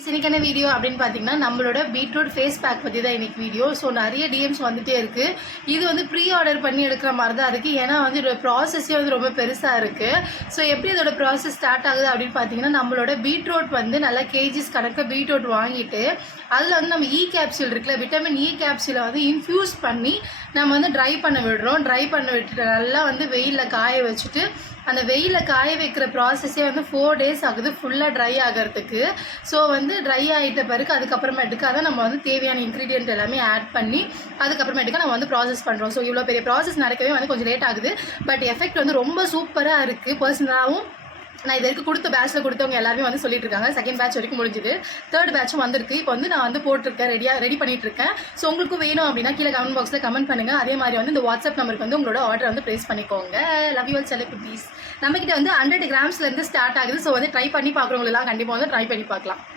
இன்னைக்கான வீடியோ அப்படின்னு பார்த்தீங்கன்னா நம்மளோட பீட்ரூட் ஃபேஸ் பேக் பற்றி தான் இன்றைக்கி வீடியோ. ஸோ நிறைய டிஎம்ஸ் வந்துகிட்டே இருக்குது. இது வந்து ப்ரீ ஆர்டர் பண்ணி எடுக்கிற மாதிரி தான் இருக்குது. ஏன்னா வந்து இதோட ப்ராசஸே வந்து ரொம்ப பெருசாக இருக்குது. ஸோ எப்படி இதோட ப்ராசஸ் ஸ்டார்ட் ஆகுது அப்படின்னு பார்த்தீங்கன்னா நம்மளோட பீட்ரூட் வந்து நல்லா கேஜிஸ் கணக்காக பீட்ரூட் வாங்கிட்டு அதில் வந்து நம்ம கேப்சூல் இருக்குல்ல, விட்டமின் கேப்சூலை வந்து இன்ஃப்யூஸ் பண்ணி நம்ம வந்து ட்ரை பண்ண விடுறோம். ட்ரை பண்ண விட்டுட்டு நல்லா வந்து வெயிலில் காய வச்சுட்டு அந்த வெயிலில் காய வைக்கிற ப்ராசஸே வந்து 4 days ஆகுது ஃபுல்லாக ட்ரை ஆகிறதுக்கு. ஸோ வந்து ட்ரை ஆகிட்ட பிறகு அதுக்கப்புறமேட்டுக்கு அதை நம்ம வந்து தேவையான இன்க்ரீடியன்ட் எல்லாமே ஆட் பண்ணி அதுக்கப்புறமேட்டுக்கு நம்ம வந்து ப்ராசஸ் பண்ணுறோம். ஸோ இவ்வளோ பெரிய ப்ராசஸ் நடக்கவே வந்து கொஞ்சம் லேட் ஆகுது. பட் எஃபெக்ட் வந்து ரொம்ப சூப்பராக இருக்குது. பர்சனலாகவும் நான் இது வரைக்கும் கொடுத்த பேட்சில் கொடுத்தவங்க எல்லாருமே வந்து சொல்லிட்டு இருக்காங்க. செகண்ட் பேட்ச் வரைக்கும் முடிஞ்சுது, தேர்ட் பேட்சும் வந்திருக்கு. இப்போ வந்து நான் வந்து போட்டிருக்கேன், ரெடி பண்ணிட்டு இருக்கேன். ஸோ உங்களுக்கு வேணும் அப்படின்னா கீழே கமெண்ட் பாக்ஸில் கமெண்ட் பண்ணுங்கள். அதே மாதிரி வந்து இந்த வாட்ஸ்அப் நம்பருக்கு வந்து உங்களோட ஆர்டர் வந்து ப்ளேஸ் பண்ணிக்கோங்க. Love you all celebrities. நம்மக்கிட்ட வந்து 100 grams ஸ்டார்ட் ஆகுது. ஸோ வந்து ட்ரை பண்ணி பார்க்குறவங்களெல்லாம் கண்டிப்பாக வந்து ட்ரை பண்ணி பார்க்கலாம்.